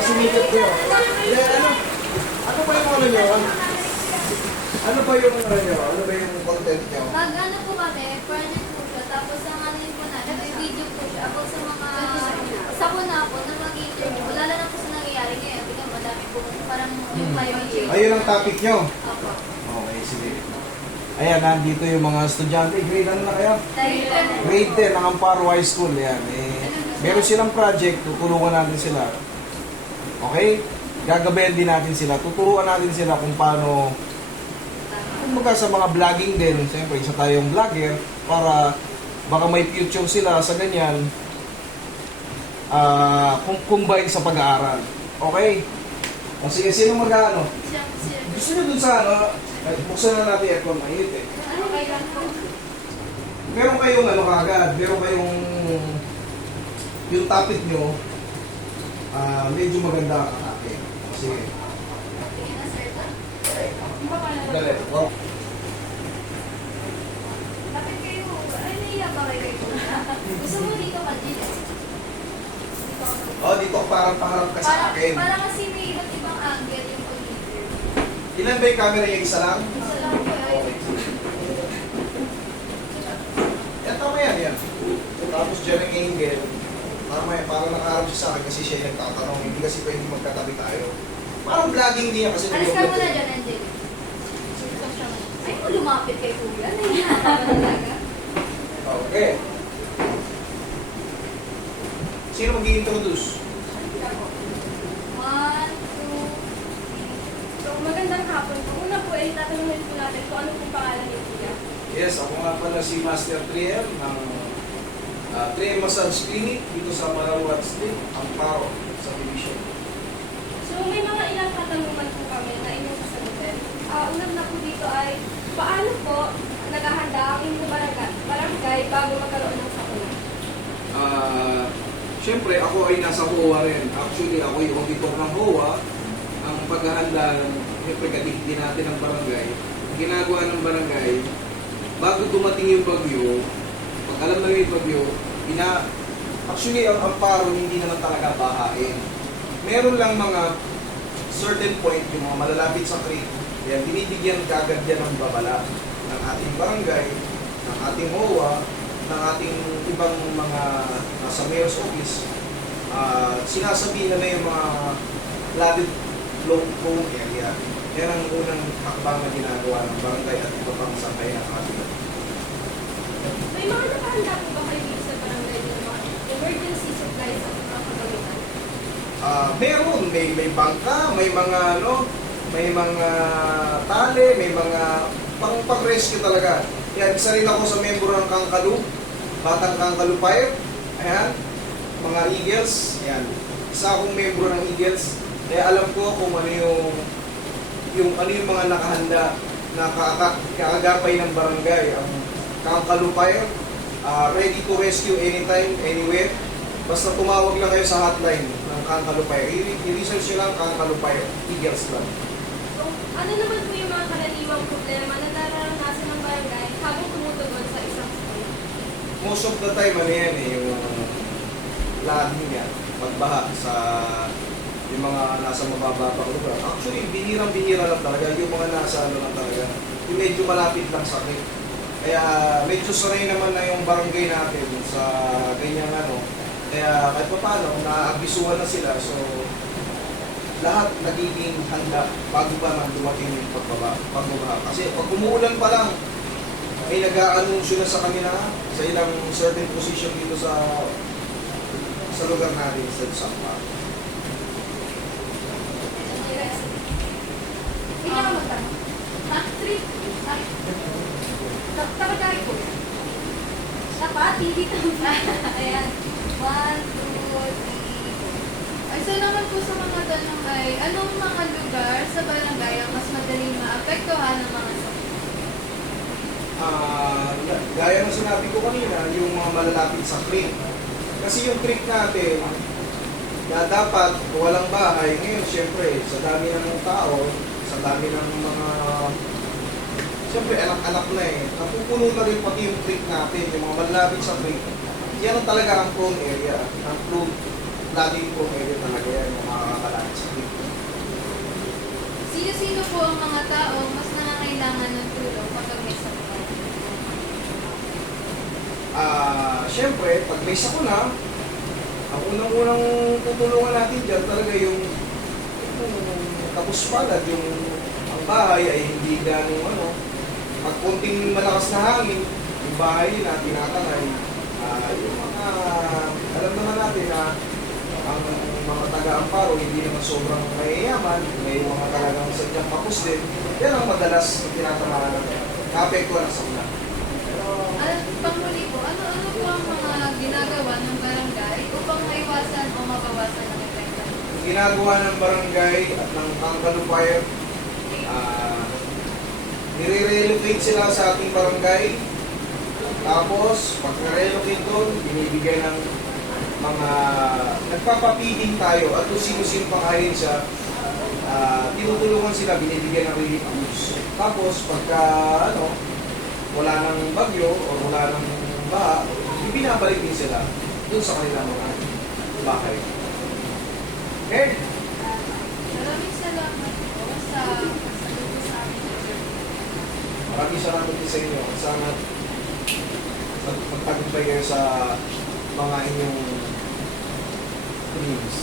Sumikat ko yun. Ano ba yung ano nyo? Ano ba yung ano nyo? Ano ba yung content nyo? Mag-ano po kami, project po siya, tapos ang ano yun po natin, may video po siya about sa mga, sa po na po, na mag-interview. Lalo na po sa nangyayari ngayon, bigyan madami po, parang yung climate change. Ayun ang topic nyo? Opo. Okay, sige. Ayan, nandito yung mga estudyante. Grade ano na kayo? Grade 10 ng Amparo High School. Ayan, meron silang project, tutulungan natin sila. Okay? Gagabayan din natin sila. Tuturuan natin sila kung paano, kumbaga sa mga vlogging din. Siyempre, isa tayong vlogger para baka may future sila sa ganyan. Combine sa pag-aaral. Okay? O sige, sino mag-ano? Gusto nyo dun sa ano? Ay, buksan na natin aircon, mainit eh. Okay lang po. Meron kayong ano kagad, meron kayong yung topic nyo, medyo maganda ang akin. Sige. Sige na, sir. Dali. Oh. Bakit kayo, ay naiya ba kayo? Gusto mo dito ka, Gina? Oh, dito parang paharap ka sa akin. Parang kasi may iba't ibang angle yung pag-interview. Ilan ba yung camera niya? Isa lang? Isa lang po ay. Yan, tama yan, yan. Tapos dyan ang angle. Tama yan, parang nakaharap siya sa akin kasi siya yung nagtatanong. Hindi kasi pwede magkatabi tayo. Parang vlogging din yan kasi Alis ka muna dyan, Angel. Ay, mo lumapit kay Kuya. Naiya ka ba talaga? Okay. Sino mag-i-introduce? 1, 2, So, magandang hapon po. Una po ay tatanungin po natin kung ano pong pangalan ni Kuya. Yes, ako nga pala si Master 3M ng 3M Massage Clinic dito sa Malawat Street, Amparo, sa Division. So, may mga ilang katanungan po kami na inyong sasagutin. Unang na po dito ay, paano po naghahanda ang inyong barangay bago magkaroon ng sakuna? Siyempre, ako ay nasa HOA rin. Actually, ako yung auditor ng HOA. Ang paghahanda, siyempre, kadikiti natin ng barangay. Ang ginagawa ng barangay, bago dumating yung bagyo, pag alam na yung bagyo, actually, ang Amparo hindi naman talaga bahain. Meron lang mga certain point, yung mga malalapit sa creek, yan, binibigyan kagad yan ng babala ng ating barangay, ng ating HOA, ng ating ibang mga nasa mayor's office. Sinasabihan na yung mga flooded low area. Yan ang unang hakbang na ginagawa ng barangay at iba pang sangkay ng ating. May mga nakahanda po ba kayo dito sa barangay ng mga emergency supplies at mga kagamitan? Meron, may bangka, may mga may mga tali, may mga pang-rescue talaga. Yan, isa rin ako sa membro ng Kangkalu, Batang Kangkalu Fire. Ayan, mga Eagles. Ayan, isa akong membro ng Eagles. Kaya alam ko kung ano yung mga nakahanda na kaagapay ng barangay. Ang Kangkalu Fire, ready to rescue anytime, anywhere. Basta tumawag lang kayo sa hotline ng Kangkalu Fire. I-research nyo lang Kangkalu Fire, Eagles lang. So, ano naman po yung mga karaniwang problema na nararanasan ng barangay habang tumutugon sa isang sakuna? Most of the time, ano yan yung flooding yan, pagbaha sa yung mga nasa mabababang lugar. Actually, binirang-binira lang talaga, yung mga nasa lang talaga, yung medyo malapit lang sa akin. Kaya medyo sanay naman na yung barangay natin sa ganyang kaya kahit pa paano, naabisuhan na sila, so lahat nagiging handa bago pa man dumating yung pagbabaha. Kasi pag umuulan pa lang, may nag-a-anunsyo na sa kanila sa ilang certain position dito sa lugar natin sa Sampa. Hindi ka magtanong. Trip. Takatari po. Dapat, hindi ka. Ayan. 1, 2, 3. Ay, so naman po sa mga tanong ay, anong mga lugar sa barangay ang mas madaling maapektuhan ng mga sakuna? Gaya ng sinabi ko kanina, yung mga malalapit sa creek. Kasi yung creek natin, na dapat walang bahay. Ngayon, syempre, sa dami ng tao, sa dami ng mga, syempre, anak-anak na napupuno na rin pati yung creek natin, yung mga malalapit sa creek. Yan ang talaga ang prone area, ang flooding prone area talaga yan. makakakalakit sa akin. Sino-sino po ang mga tao mas nangangailangan ng tulong kapag may sakit? Siyempre, pag may sakuna, ang unang-unang tutulungan natin dyan talaga yung tapos palad, yung ang bahay ay hindi ganong pag konting malakas na hangin, yung bahay na tinatangay, yung mga, alam naman natin na ang mga taga-amparo hindi naman sobrang mayayaman, may mga talagang sadyang kapos din, yan ang madalas na tinatamaan natin. Naapektuhan ang sakuna. Panghuli po, ano po ang mga ginagawa ng barangay upang maiwasan o mabawasan ang epekto? Ginagawa ng barangay at ng Tangkalo Fire, nire-relocate sila sa ating barangay. Tapos, pag na-relocate doon, binibigyan ng mga nagpapapiding tayo at kung sino-sino pang ahensya, tinutulungan sila, binibigyan ng relief goods. Tapos, pagka wala nang bagyo o wala nang baha, ibinabalik din sila doon sa kanilang mga bahay. Okay? Maraming salamat po sa pasalubo sa amin. Maraming salamat din sa inyo. Sana magtagumpay kayo sa mga inyong dreams.